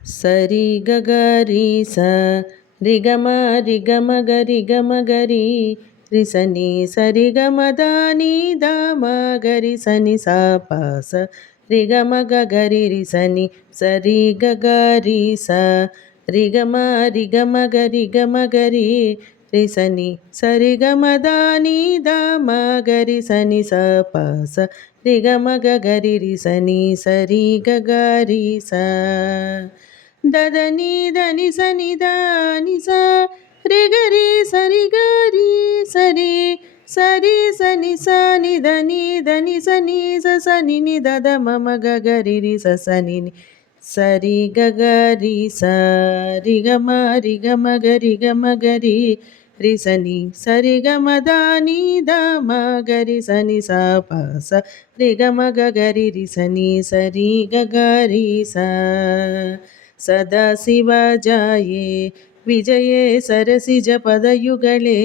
సరి గరి స రిగమ రిగమ గరి గమ గరి రిసని సరి గమ దాని దమ గరి సని స ప స రిగమ గరి రిసని సరి గరి స రిగమ రిగమ గరి గమ గరి రిసని సరి గమ దాని దమ గరి సని స ప స రిగమ గరి రిసని సరి గరి స దదని దని సని దాని స రి గరి సరి గరి సరి సరి సని సని దని దని సని స సని ని దద మమ గరి రి స సని ని సరి గరి స రి గమ గరి గమ గరి రి సని సరి గమ దాని దమ గరి సని స ప స రి గమ గరి రి సని సరి గరి స ಸದಾ ಶಿವ ಜಾಯೇ ವಿಜಯೇ ಸರಸಿಜ ಪದಯುಗಳೇ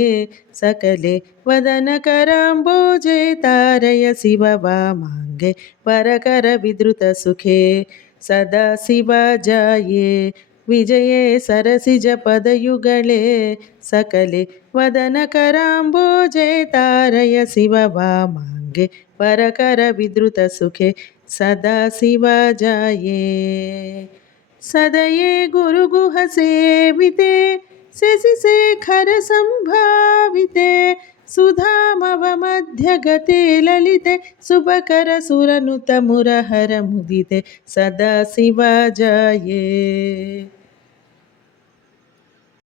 ಸಕಲೆ ವದನ ಕರಾಂಬೋಜೆ ತಾರಯ ಶಿವ ವಾಮಾಂಗೆ ಪರಕರ ವಿಧೃತ ಸುಖೇ ಸದಾ ಶಿವ ಜಾಯೇ ವಿಜಯೇ ಸರಸಿಜ ಪದಯುಗಳೇ ಸಕಲೆ ವದನ ಕರಾಂಬೋಜೆ ತಾರಯ ಶಿವ ವಾಮಾಂಗೆ ಪರಕರ ವಿಧೃತ ಸುಖೇ ಸದಾ ಶಿವ ಜಾಯೇ सदये गुरुगुह सेविते शशिशेखर संभाविते सुधामव मध्यगते ललिते शुभकर सुरनुत मुरहर मुदिते सदा शिव जाये।